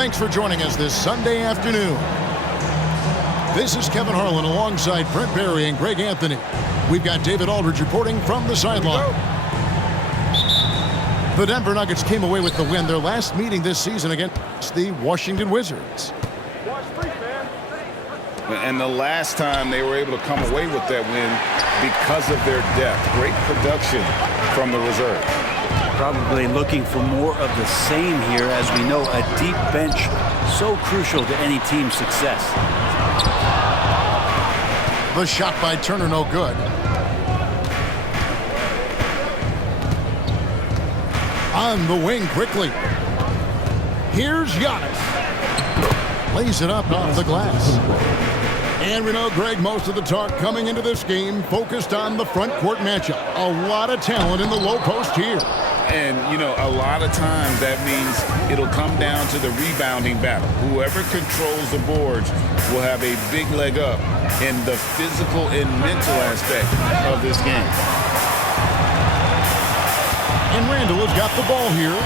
Thanks for joining us this Sunday afternoon. This is Kevin Harlan alongside Brent Barry and Greg Anthony. We've got David Aldridge reporting from the sideline. The Denver Nuggets came away with the win, their last meeting this season against the Washington Wizards. And the last time they were able to come away with that win because of their depth. Great production from the reserve. Probably looking for more of the same here, as we know a deep bench so crucial to any team's success. The shot by Turner, no good. On the wing quickly. Here's Giannis. Lays it up off the glass. And we know, Greg, most of the talk coming into this game focused on the front court matchup. A lot of talent in the low post here. And, you know, a lot of times that means it'll come down to the rebounding battle. Whoever controls the boards will have a big leg up in the physical and mental aspect of this game. And Randall has got the ball here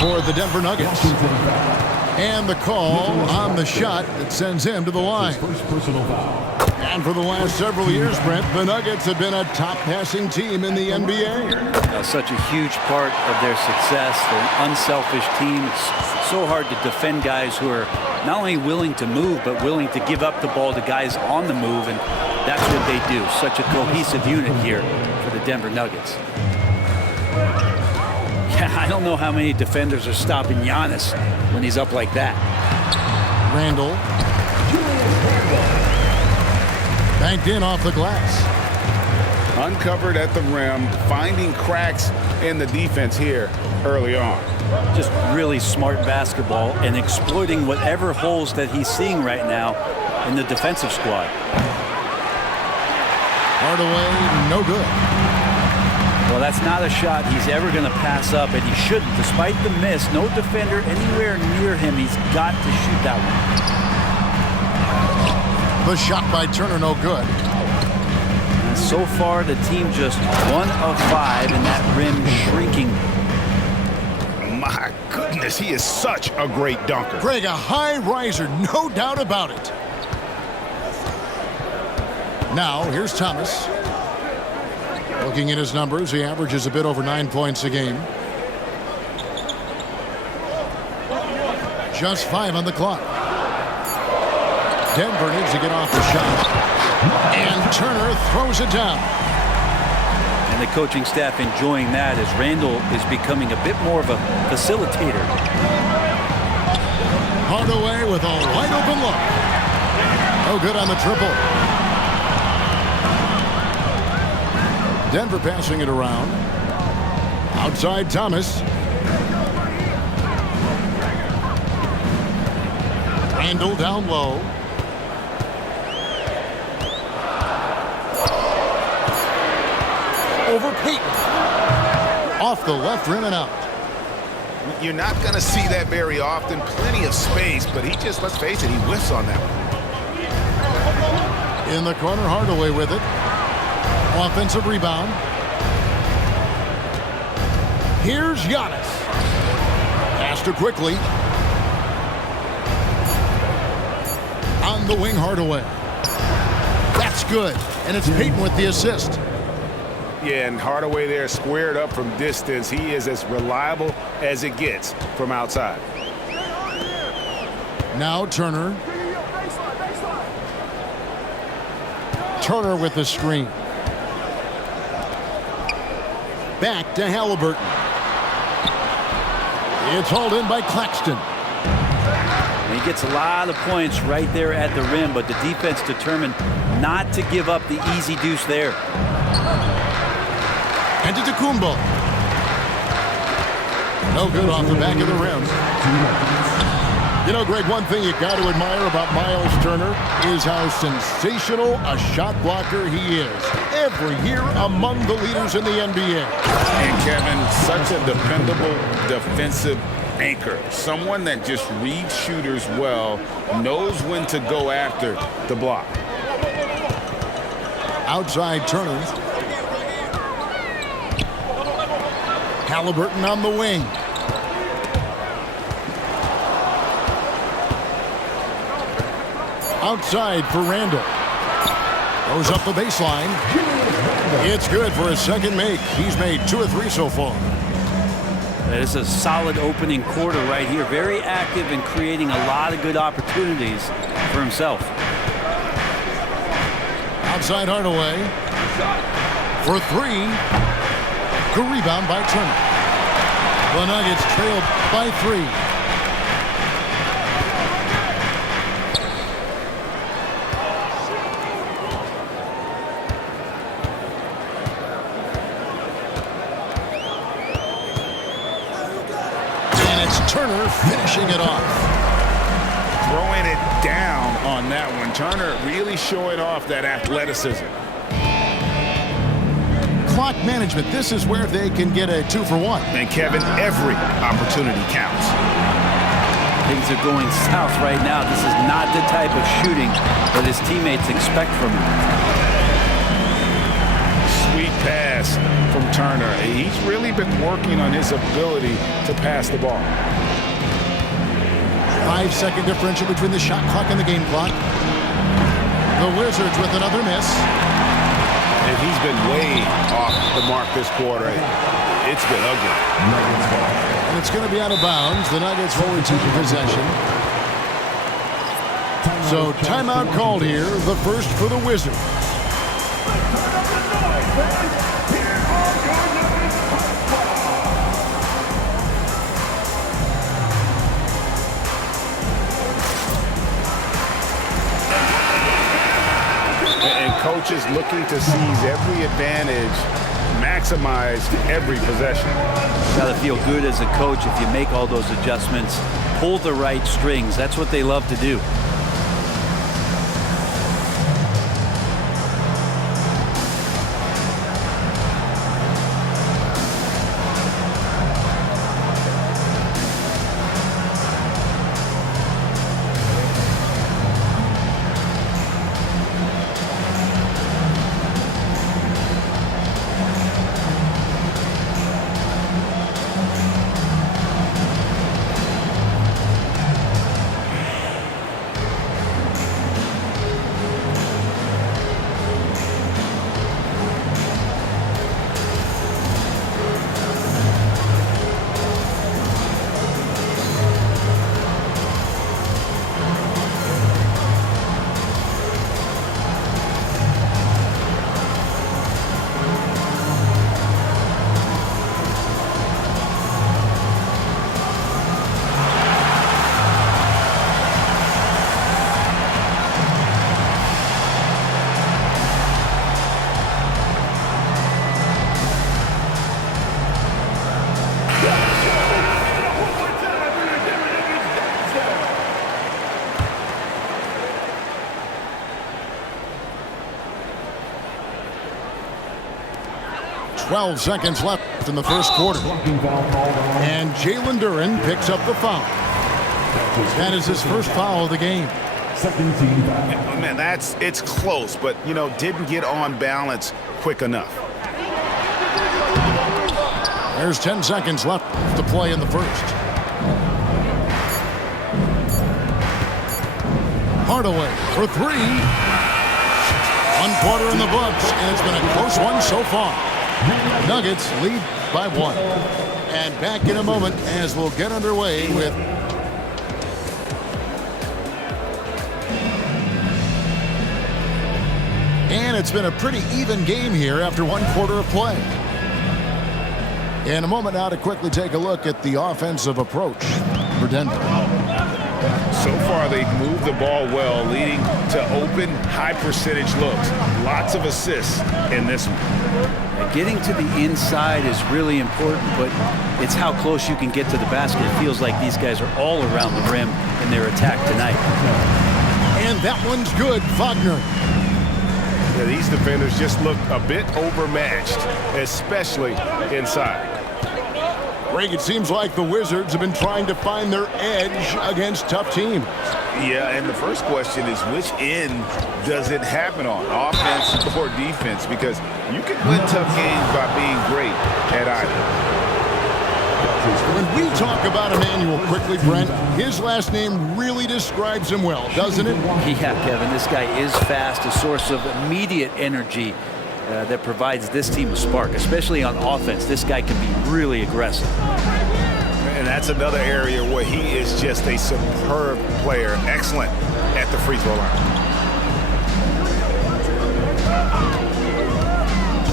for the Denver Nuggets. And the call on the shot that sends him to the line. And for the last several years, Brent, the Nuggets have been a top passing team in the NBA. Such a huge part of their success. They're an unselfish team. It's so hard to defend guys who are not only willing to move, but willing to give up the ball to guys on the move. And that's what they do. Such a cohesive unit here for the Denver Nuggets. I don't know how many defenders are stopping Giannis when he's up like that. Randall. Banked in off the glass. Uncovered at the rim, finding cracks in the defense here early on. Just really smart basketball and exploiting whatever holes that he's seeing right now in the defensive squad. Hardaway, no good. Well, that's not a shot he's ever going to pass up, and he shouldn't. Despite the miss, no defender anywhere near him. He's got to shoot that one. The shot by Turner, no good. And so far, the team just 1 of 5, and that rim shrinking. My goodness, he is such a great dunker. Greg, a high riser, no doubt about it. Now, here's Thomas. Looking at his numbers, he averages a bit over 9 points a game. Just 5 on the clock. Denver needs to get off the shot. And Turner throws it down. And the coaching staff enjoying that as Randall is becoming a bit more of a facilitator. Hardaway with a wide open look. No good on the triple. Denver passing it around. Outside Thomas. Randall down low. Over Peyton. Off the left rim and out. You're not going to see that very often. Plenty of space, but he just, let's face it, he whiffs on that one. In the corner, Hardaway with it. Offensive rebound. Here's Giannis. Pass to quickly. On the wing, Hardaway. That's good. And it's Peyton with the assist. Yeah, and Hardaway there squared up from distance. He is as reliable as it gets from outside. Now Turner. Turner with the screen. Back to Halliburton. It's hauled in by Claxton. He gets a lot of points right there at the rim, but the defense determined not to give up the easy deuce there. And to Tacumbo. No good off the back of the rim. You know, Greg, one thing you got to admire about Miles Turner is how sensational a shot blocker he is. Every year among the leaders in the NBA. And Kevin, such a dependable defensive anchor. Someone that just reads shooters well, knows when to go after the block. Outside Turner. Halliburton on the wing. Outside for Randall. Goes up the baseline. It's good for his second make. He's made 2 or 3 so far. It's a solid opening quarter right here. Very active and creating a lot of good opportunities for himself. Outside Hardaway. For 3. Good rebound by Turner. The Nuggets trailed by 3. Turner finishing it off. Throwing it down on that one. Turner really showing off that athleticism. Clock management. This is where they can get a 2 for 1. And Kevin, every opportunity counts. Things are going south right now. This is not the type of shooting that his teammates expect from him. Sweet pass from Turner. He's really been working on his ability to pass the ball. 5-second differential between the shot clock and the game clock. The Wizards with another miss. And he's been way off the mark this quarter. It's been ugly. And it's going to be out of bounds. The Nuggets will retain possession. So timeout called here. The first for the Wizards. And coaches looking to seize every advantage, maximize every possession. Got to feel good as a coach if you make all those adjustments, pull the right strings. That's what they love to do. .12 seconds left in the first quarter. And Jalen Duren picks up the foul. That is his first foul of the game. Man, it's close, but, didn't get on balance quick enough. There's 10 seconds left to play in the first. Hardaway for 3. 1 quarter in the books, and it's been a close one so far. Nuggets lead by 1. And back in a moment as we'll get underway with and it's been a pretty even game here after 1 quarter of play. In a moment now to quickly take a look at the offensive approach for Denver. So far, they've moved the ball well, leading to open, high-percentage looks. Lots of assists in this one. Getting to the inside is really important, but it's how close you can get to the basket. It feels like these guys are all around the rim in their attack tonight. And that one's good, Wagner. Yeah, these defenders just look a bit overmatched, especially inside. Greg, it seems like the Wizards have been trying to find their edge against tough teams. Yeah, and the first question is which end does it happen on, offense or defense? Because you can win tough games by being great at either. When we talk about Emmanuel quickly, Brent, his last name really describes him well, doesn't it? Yeah, Kevin, this guy is fast, a source of immediate energy that provides this team a spark, especially on offense. This guy can be really aggressive. And that's another area where he is just a superb player, excellent at the free throw line.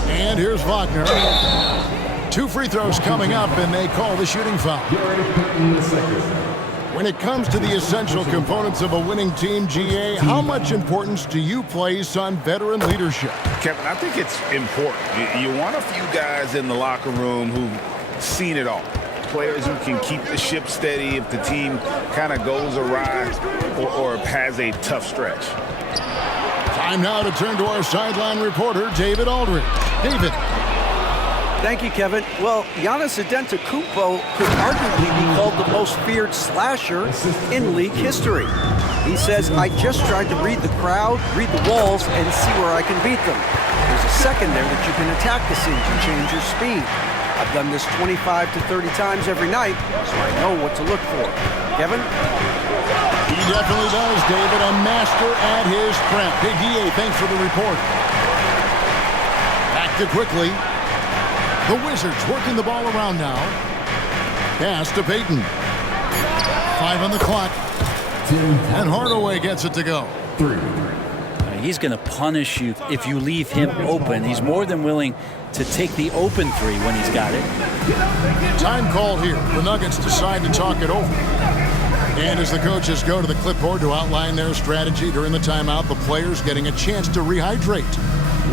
And here's Wagner. 2 free throws coming up, and they call the shooting foul. When it comes to the essential components of a winning team, GA, how much importance do you place on veteran leadership? Kevin, I think it's important. You want a few guys in the locker room who've seen it all. Players who can keep the ship steady if the team kind of goes awry or has a tough stretch. Time now to turn to our sideline reporter, David Aldridge. David. Thank you, Kevin. Well, Giannis Antetokounmpo could arguably be called the most feared slasher in league history. He says, I just tried to read the crowd, read the walls, and see where I can beat them. There's a second there that you can attack the seams and change your speed. I've done this 25 to 30 times every night, so I know what to look for. Kevin? He definitely does, David. A master at his craft. Hey, DA, thanks for the report. Back to quickly. The Wizards working the ball around now. Pass to Payton. 5 on the clock. And Hardaway gets it to go. He's going to punish you if you leave him open. He's more than willing to take the open three when he's got it. Time called here. The Nuggets decide to talk it over. And as the coaches go to the clipboard to outline their strategy during the timeout, the players getting a chance to rehydrate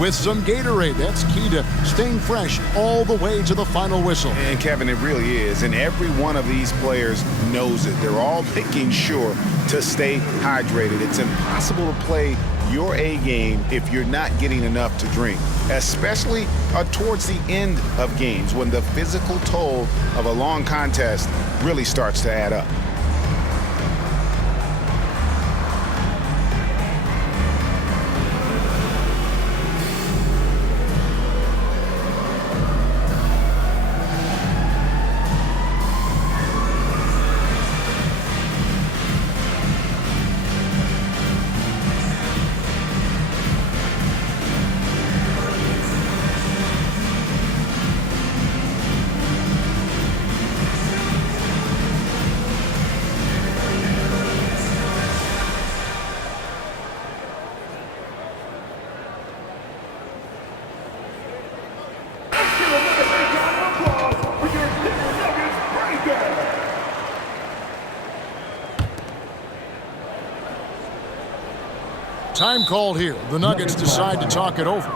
with some Gatorade. That's key to staying fresh all the way to the final whistle. And Kevin, it really is. And every one of these players knows it. They're all making sure to stay hydrated. It's impossible to play your A game if you're not getting enough to drink, especially towards the end of games when the physical toll of a long contest really starts to add up. Time called here. The Nuggets decide to talk it over.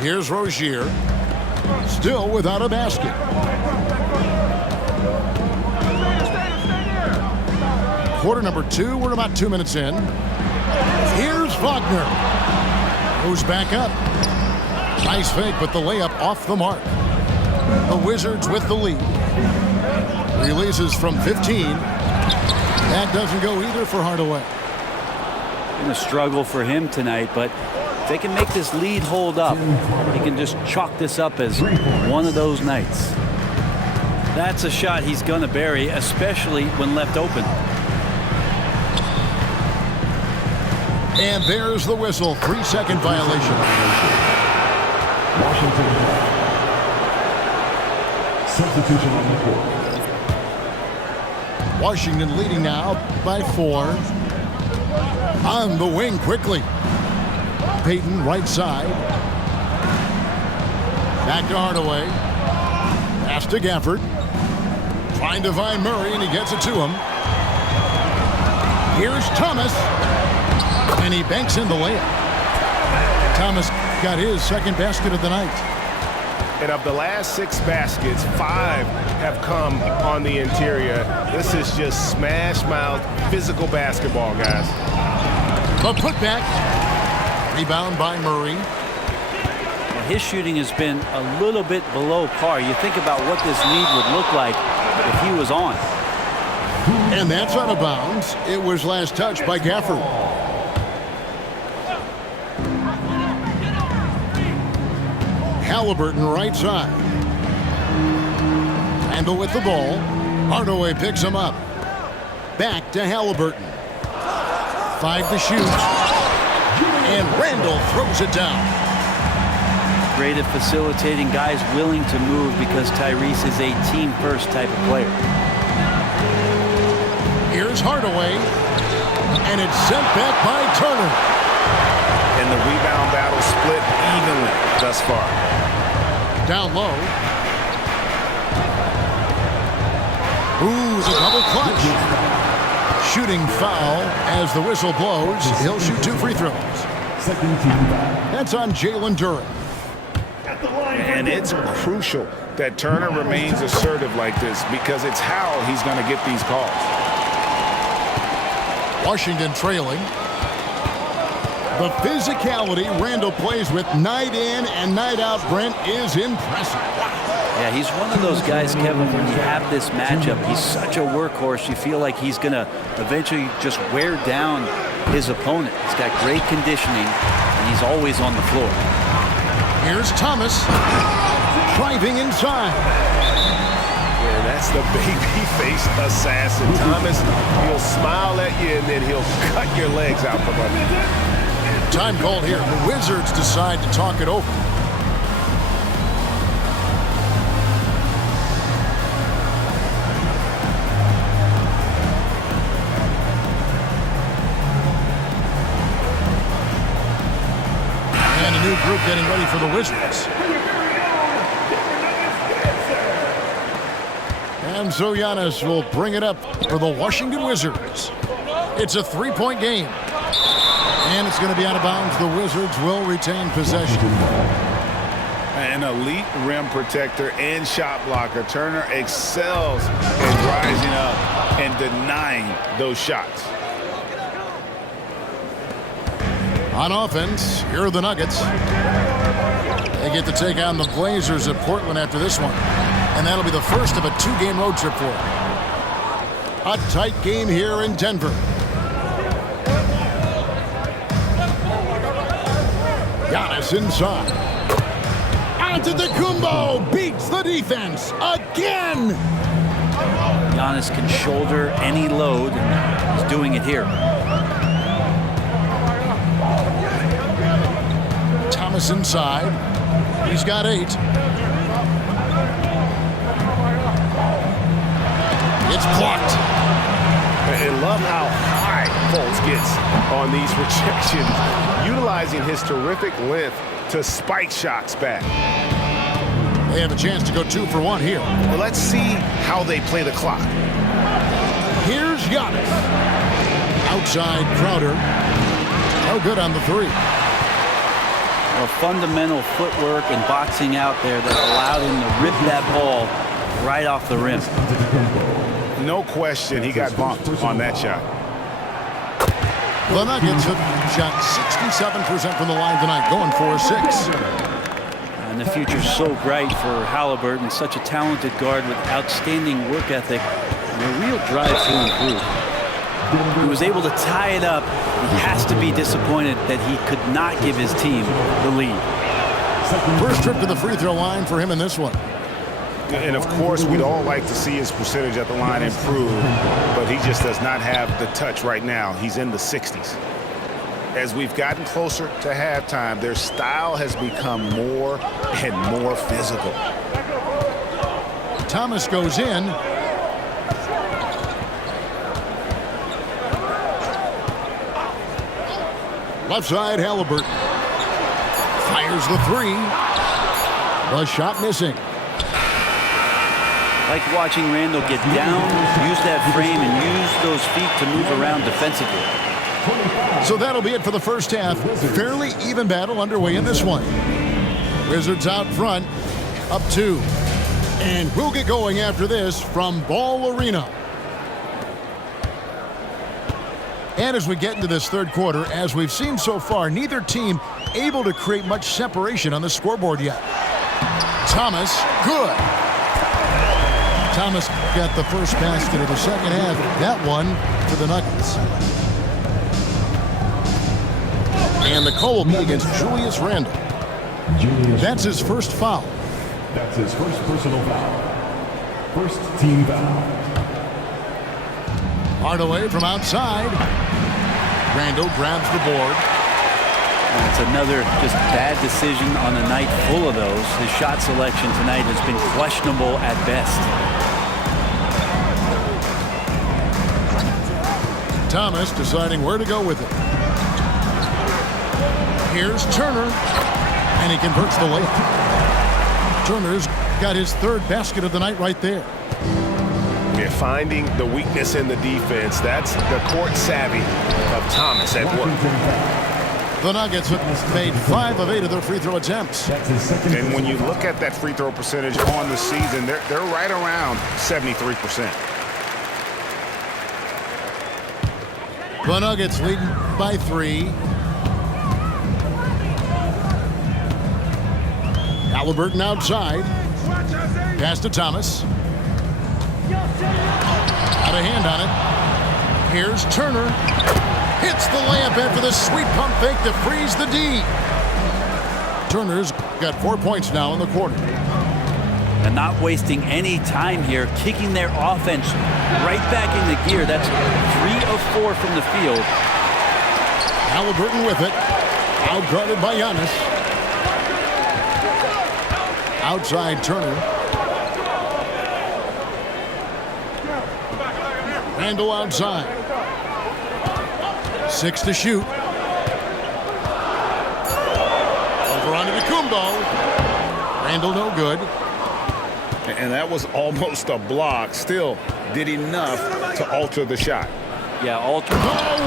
Here's Rozier. Still without a basket. Quarter number 2. We're about 2 minutes in. Here's Wagner. Goes back up. Nice fake, but the layup off the mark. The Wizards with the lead. Releases from 15. That doesn't go either for Hardaway. Been a struggle for him tonight, but if they can make this lead hold up, he can just chalk this up as one of those nights. That's a shot he's going to bury, especially when left open. And there's the whistle. 3-second violation. Washington. Substitution on the court. Washington leading now by 4. On the wing quickly. Payton right side. Back to Hardaway. Pass to Gafford. Trying to find Murray, and he gets it to him. Here's Thomas. And he banks in the layup. Thomas got his second basket of the night. And of the last 6 baskets, 5 have come on the interior. This is just smash mouth physical basketball, guys. The putback. Rebound by Murray. His shooting has been a little bit below par. You think about what this lead would look like if he was on. And that's out of bounds. It was last touched by Gafford. Halliburton right side. Randall with the ball. Hardaway picks him up. Back to Halliburton. 5 to shoot. And Randall throws it down. Great at facilitating guys willing to move because Tyrese is a team-first type of player. Here's Hardaway. And it's sent back by Turner. And the rebound battle split evenly thus far. Down low. Ooh, the double clutch. Shooting foul as the whistle blows. He'll shoot 2 free throws. That's on Jalen Duren. And it's crucial that Turner remains assertive like this because it's how he's going to get these calls. Washington trailing. The physicality Randall plays with night in and night out, Brent, is impressive. Yeah, he's one of those guys, Kevin, when you have this matchup, he's such a workhorse, you feel like he's going to eventually just wear down his opponent. He's got great conditioning, and he's always on the floor. Here's Thomas, driving inside. Yeah, that's the baby-faced assassin. Thomas, he'll smile at you, and then he'll cut your legs out from under you. Time called here. The Wizards decide to talk it over. And a new group getting ready for the Wizards. And so Giannis will bring it up for the Washington Wizards. It's a 3-point game. And it's going to be out of bounds. The Wizards will retain possession. An elite rim protector and shot blocker. Turner excels in rising up and denying those shots. On offense, here are the Nuggets. They get to take on the Blazers at Portland after this one. And that'll be the first of a 2-game road trip for them. A tight game here in Denver. Giannis inside. Antetokounmpo beats the defense again. Giannis can shoulder any load, and he's doing it here. Thomas inside. He's got 8. It's blocked. And love how high Fultz gets on these rejections, utilizing his terrific length to spike shots back. They have a chance to go 2 for 1 here. Well, let's see how they play the clock. Here's Giannis. Outside Crowder. No good on the 3. Well, fundamental footwork and boxing out there that allowed him to rip that ball right off the rim. No question he got bumped on that shot. The Nuggets have shot 67% from the line tonight, going for a 6. And the future's so bright for Halliburton, such a talented guard with outstanding work ethic and a real drive to improve. He was able to tie it up. He has to be disappointed that he could not give his team the lead. First trip to the free throw line for him in this one. And of course, we'd all like to see his percentage at the line improve, but he just does not have the touch right now. He's in the 60s. As we've gotten closer to halftime, their style has become more and more physical. Thomas goes in. Left side, Halliburton. Fires the 3. The shot missing. Like watching Randall get down, use that frame, and use those feet to move around defensively. So that'll be it for the first half. Fairly even battle underway in this one. Wizards out front, up 2. And we'll get going after this from Ball Arena. And as we get into this third quarter, as we've seen so far, neither team able to create much separation on the scoreboard yet. Thomas, good. Thomas got the first basket of the second half. That one for the Nuggets. And the call will be against Julius Randle. That's his first foul. That's his first personal foul. First team foul. Hardaway from outside. Randle grabs the board. It's another just bad decision on a night full of those. His shot selection tonight has been questionable at best. Thomas deciding where to go with it. Here's Turner, and he converts the layup. Turner's got his third basket of the night right there. Yeah, finding the weakness in the defense. That's the court savvy of Thomas at work. The Nuggets have made 5 of 8 of their free throw attempts. And when you look at that free throw percentage on the season, they're right around 73%. The Nuggets leading by 3. Halliburton outside. Pass to Thomas. Got a hand on it. Here's Turner. Hits the layup after the sweet pump fake to freeze the D. Turner's got 4 points now in the quarter. And not wasting any time here, kicking their offense right back into gear. That's 3 of 4 from the field. Halliburton with it. Outguarded by Giannis. Outside Turner. Randle outside. 6 to shoot. Over onto the Kumbo. Randle no good. And that was almost a block. Still did enough to alter the shot. Yeah, alter. Oh,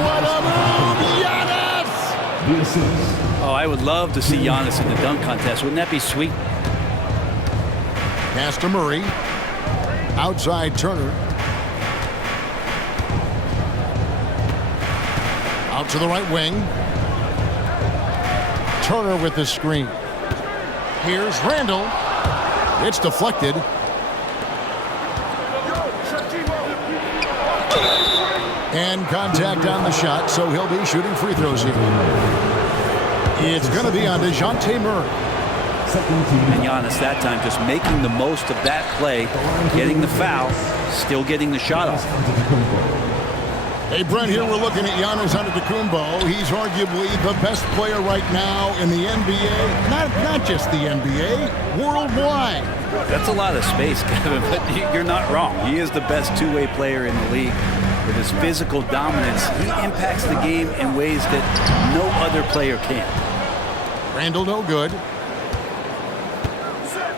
what a move! Giannis! The assist. Oh, I would love to see Giannis in the dunk contest. Wouldn't that be sweet? Pass to Murray. Outside Turner. Out to the right wing. Turner with the screen. Here's Randle. It's deflected. And contact on the shot, so he'll be shooting free throws here. It's going to be on DeJounte Murray. And Giannis that time just making the most of that play, getting the foul, still getting the shot off. Hey, Brent, here we're looking at Giannis Antetokounmpo. He's arguably the best player right now in the NBA. Not just the NBA, worldwide. That's a lot of space, Kevin, but you're not wrong. He is the best two-way player in the league. With his physical dominance, he impacts the game in ways that no other player can. Randle no good.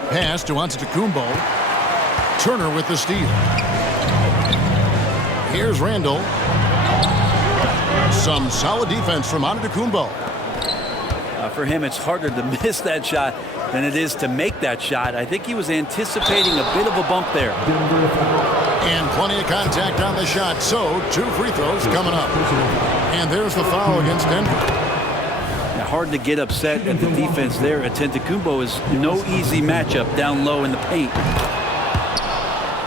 Pass to Antetokounmpo. Turner with the steal. Here's Randle. Some solid defense from Antetokounmpo. For him, it's harder to miss that shot than it is to make that shot. I think he was anticipating a bit of a bump there. And plenty of contact on the shot, so 2 free throws coming up. And there's the foul against Denver. Now, hard to get upset at the defense there. Antetokounmpo is no easy matchup down low in the paint.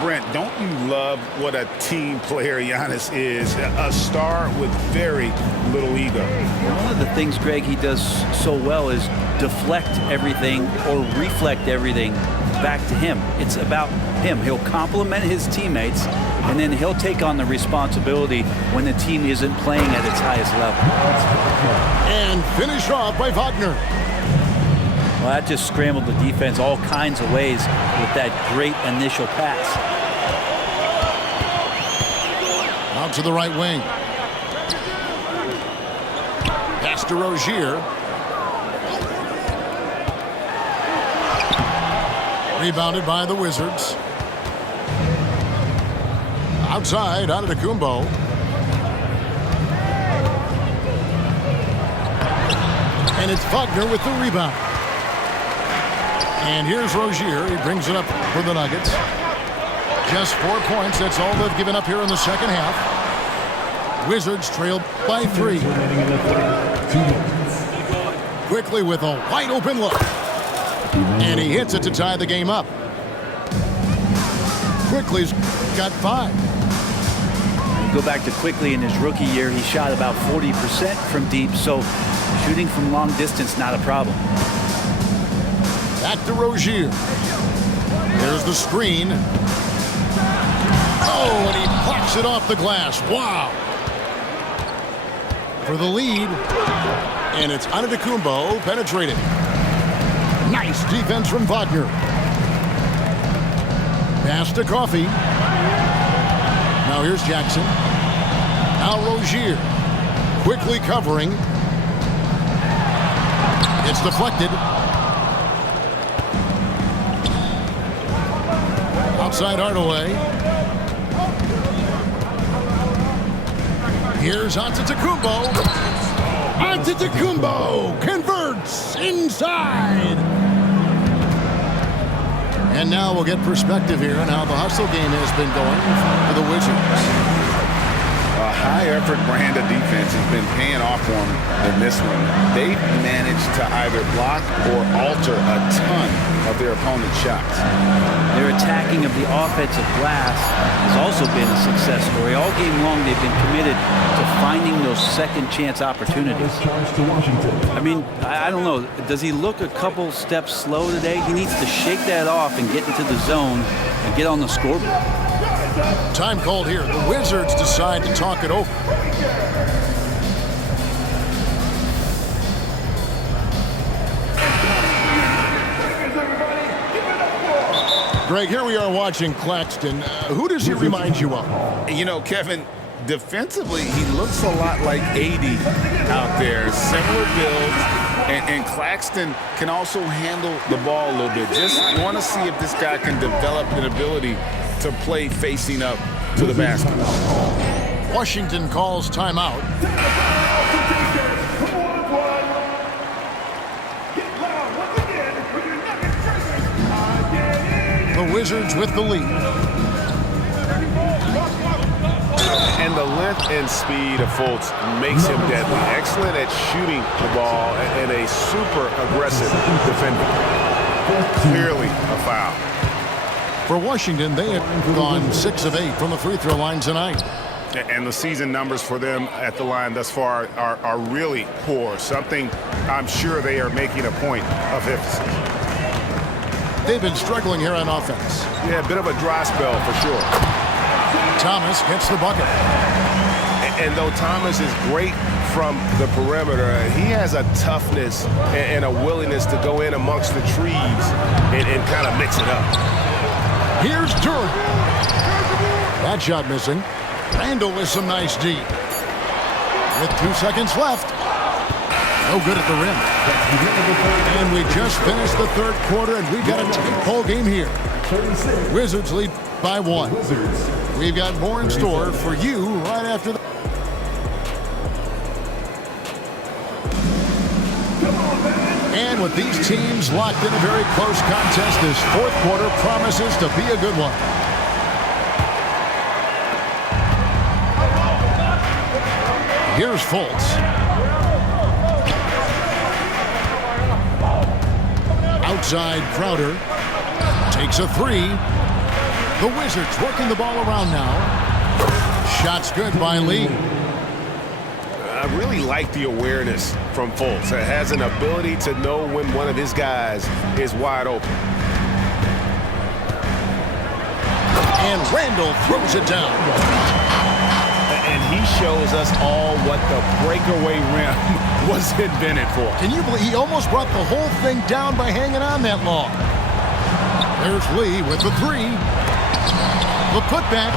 Brent, don't you love what a team player Giannis is? A star with very little ego. One of the things, Greg, he does so well is deflect everything or reflect everything back to him. It's about him. He'll compliment his teammates, and then he'll take on the responsibility when the team isn't playing at its highest level. And finished off by Wagner. Well, that just scrambled the defense all kinds of ways with that great initial pass. Out to the right wing. Pass to Rozier. Rebounded by the Wizards. Outside, Antetokounmpo. And it's Wagner with the rebound. And here's Rozier. He brings it up for the Nuggets. Just 4 points. That's all they've given up here in the second half. Wizards trail by 3. Remaining in the third. 2 minutes. Quickly with a wide open look. And he hits it to tie the game up. Quickly's got 5. You go back to Quickly in his rookie year, he shot about 40% from deep, so shooting from long distance, not a problem. Back to Rozier. There's the screen. Oh, and he pops it off the glass. Wow. For the lead. And it's Antetokounmpo penetrated. Nice defense from Wagner. Pass to Coffee. Now here's Jackson. Now Rozier. Quickly covering. It's deflected. Outside Hardaway. Here's Antetokounmpo. Antetokounmpo converts inside. And now we'll get perspective here on how the hustle game has been going for the Wizards. A high-effort brand of defense has been paying off for them in this one. They've managed to either block or alter a ton of their opponent's shots. Their attacking of the offensive glass has also been a success story. All game long, they've been committed to finding those second-chance opportunities. Charge to Washington. I mean, I don't know. Does he look a couple steps slow today? He needs to shake that off and get into the zone and get on the scoreboard. Time called here. The Wizards decide to talk it over. Greg, here we are watching Claxton. Who does he remind you of? You know, Kevin, defensively, he looks a lot like AD out there. Similar builds, and Claxton can also handle the ball a little bit. Just want to see if this guy can develop an ability to play facing up to the basket. Washington calls timeout. The Wizards with the lead. And the length and speed of Fultz makes him deadly. Excellent at shooting the ball and a super aggressive defender. Clearly a foul. For Washington, they have gone 6 of 8 from the free throw line tonight. And the season numbers for them at the line thus far are really poor. Something I'm sure they are making a point of emphasis. They've been struggling here on offense. Yeah, a bit of a dry spell for sure. Thomas gets the bucket. And though Thomas is great from the perimeter, he has a toughness and a willingness to go in amongst the trees and kind of mix it up. Here's Jordan. That shot missing. Randall with some nice D. With 2 seconds left. No good at the rim. And we just finished the third quarter, and we've got a tight ball game here. Wizards lead by 1. We've got more in store for you right after the... And with these teams locked in a very close contest, this fourth quarter promises to be a good one. Here's Fultz. Outside Crowder. Takes a 3. The Wizards working the ball around now. Shots good by Lee. I really like the awareness from Fultz. It has an ability to know when one of his guys is wide open. And Randall throws it down. And he shows us all what the breakaway rim was invented for. Can you believe he almost brought the whole thing down by hanging on that long? There's Lee with the 3. The putback.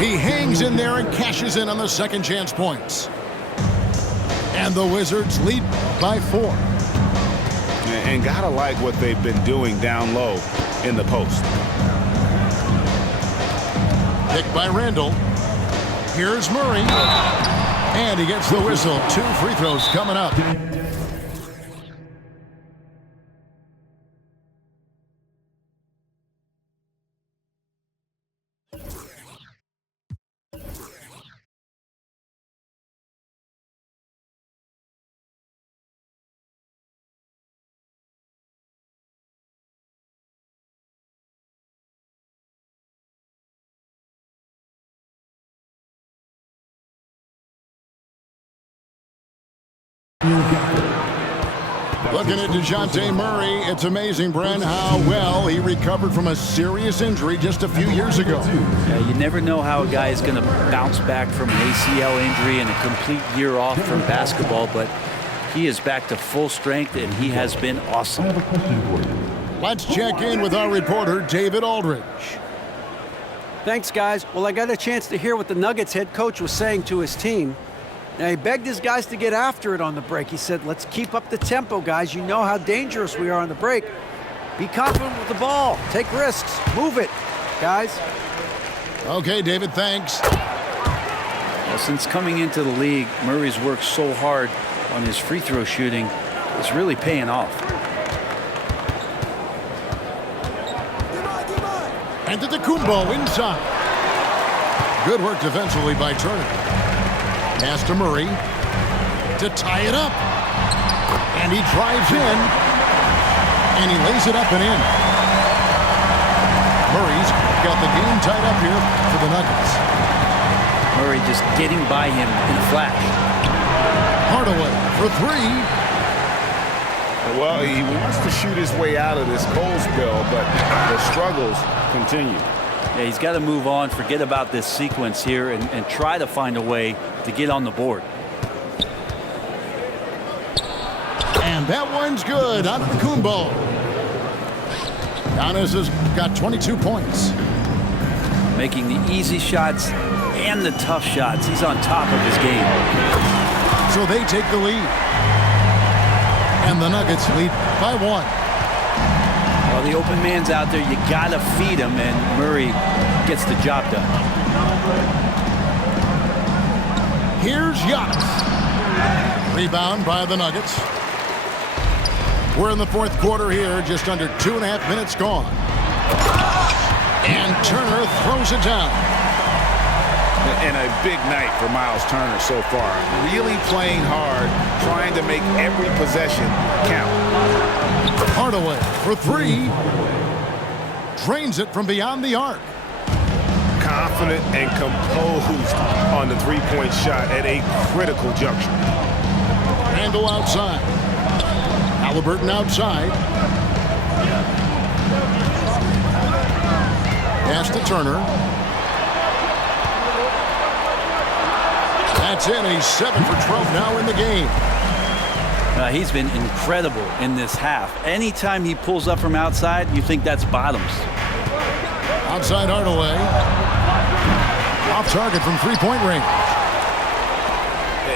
He hangs in there and cashes in on the second chance points. And the Wizards lead by 4. And gotta like what they've been doing down low in the post. Picked by Randall. Here's Murray. And he gets the whistle. 2 free throws coming up. Looking at DeJounte Murray, it's amazing, Brent, how well he recovered from a serious injury just a few years ago. You never know how a guy is going to bounce back from an ACL injury and a complete year off from basketball, but he is back to full strength, and he has been awesome. I have a question for you. Let's check in with our reporter, David Aldridge. Thanks, guys. Well, I got a chance to hear what the Nuggets head coach was saying to his team. Now, he begged his guys to get after it on the break. He said, let's keep up the tempo, guys. You know how dangerous we are on the break. Be confident with the ball. Take risks. Move it, guys. Okay, David, thanks. Well, since coming into the league, Murray's worked so hard on his free throw shooting. It's really paying off. And to Kumbo inside. Good work defensively by Turner. Pass to Murray to tie it up. And he drives in. And he lays it up and in. Murray's got the game tied up here for the Nuggets. Murray just getting by him in a flash. Hardaway for three. Well, he wants to shoot his way out of this cold spell, but the struggles continue. Yeah, he's got to move on, forget about this sequence here, and try to find a way to get on the board. And that one's good. On to the Kumbo. Giannis has got 22 points. Making the easy shots and the tough shots. He's on top of his game. So they take the lead. And the Nuggets lead by one. Well, the open man's out there. You got to feed him, and Murray gets the job done. Here's Giannis. Rebound by the Nuggets. We're in the fourth quarter here, just under 2.5 minutes gone. And Turner throws it down. And a big night for Miles Turner so far. Really playing hard, trying to make every possession count. Hardaway for three. Drains it from beyond the arc. Confident and composed on the three-point shot at a critical juncture. Randall outside. Halliburton outside. Pass to Turner. That's in. He's 7 for 12 now in the game. He's been incredible in this half. Anytime he pulls up from outside, you think that's bottoms. Outside Hardaway. Off target from three-point range.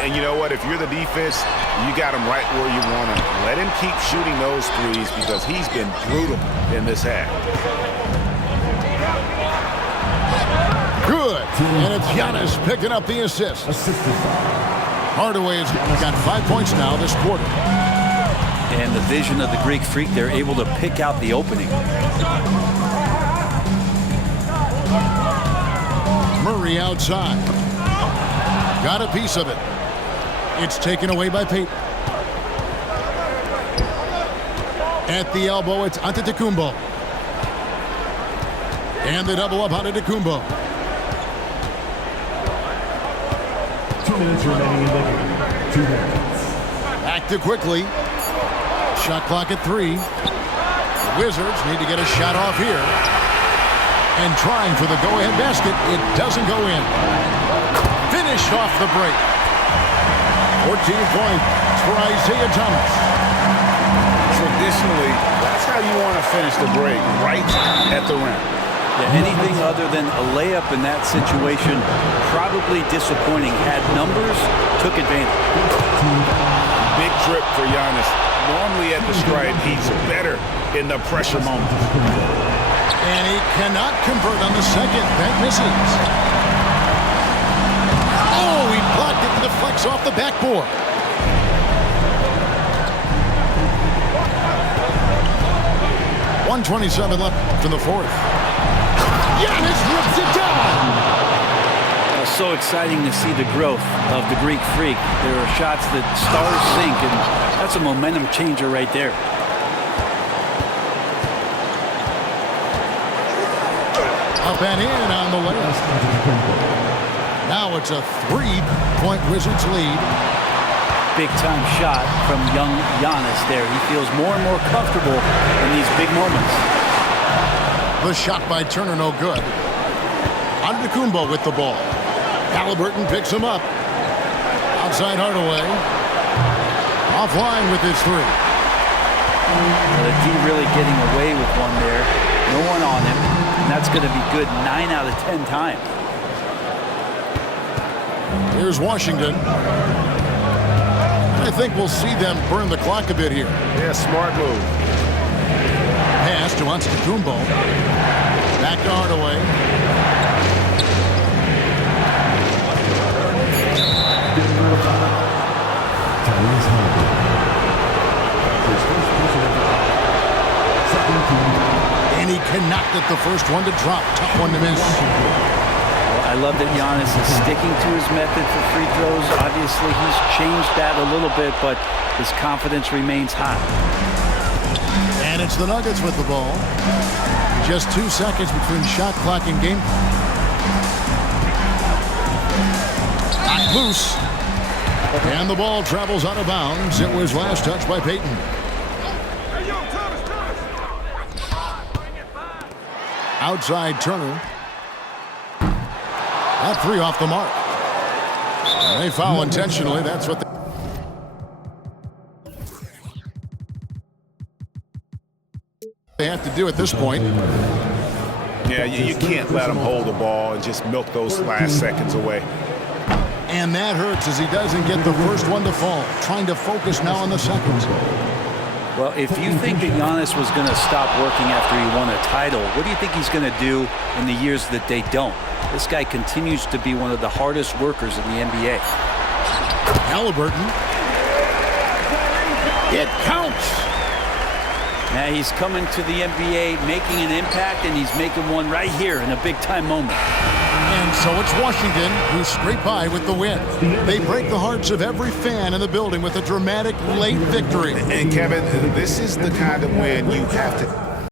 And you know what? If you're the defense, you got him right where you want him. Let him keep shooting those threes because he's been brutal in this half. Good. And it's Giannis picking up the assist. Hardaway has got 5 points now this quarter. And the vision of the Greek Freak, they're able to pick out the opening. Murray outside. Got a piece of it. It's taken away by Payton. At the elbow, it's Antetokounmpo. And the double up Antetokounmpo. 2 minutes remaining in the game. 2 minutes. Back to quickly. Shot clock at 3. The Wizards need to get a shot off here. And trying for the go-ahead basket. It doesn't go in. Finished off the break. 14 points for Isaiah Thomas. Traditionally, that's how you want to finish the break, right at the rim. Yeah, anything other than a layup in that situation, probably disappointing. Had numbers, took advantage. Big trip for Giannis. Normally at the stripe, he's better in the pressure moment. And he cannot convert on the second. That misses. Oh, he blocked it and deflects off the backboard. .127 left in the fourth. Giannis rips it down. So exciting to see the growth of the Greek Freak. There are shots that stars sink, and that's a momentum changer right there. Up and in on the layup. Now it's a 3-point Wizards lead. big-time shot from young Giannis there. He feels more and more comfortable in these big moments. The shot by Turner, no good. Antetokounmpo with the ball. Halliburton picks him up. Outside Hardaway. Offline with his three. Well, the D really getting away with one there. No one on him. And that's going to be good 9 out of 10 times. Here's Washington. I think we'll see them burn the clock a bit here. Yeah, smart move. Pass to Antetokounmpo. Back to Hardaway. And he cannot get the first one to drop. Tough one to miss. Well, I love that Giannis is sticking to his method for free throws. Obviously, he's changed that a little bit, but his confidence remains high. And it's the Nuggets with the ball. Just 2 seconds between shot clock and game. Knocked loose. And the ball travels out of bounds. It was last touched by Payton. Outside Turner. That three off the mark. And they foul intentionally. That's what they have to do at this point. Yeah, you can't let him hold the ball and just milk those last seconds away. And that hurts as he doesn't get the first one to fall. Trying to focus now on the second. Well, if you think that Giannis was going to stop working after he won a title, what do you think he's going to do in the years that they don't? This guy continues to be one of the hardest workers in the NBA. Halliburton. It counts. Now he's coming to the NBA, making an impact, and he's making one right here in a big-time moment. And so it's Washington who scrape by with the win. They break the hearts of every fan in the building with a dramatic late victory. And Kevin, this is the kind of win you have to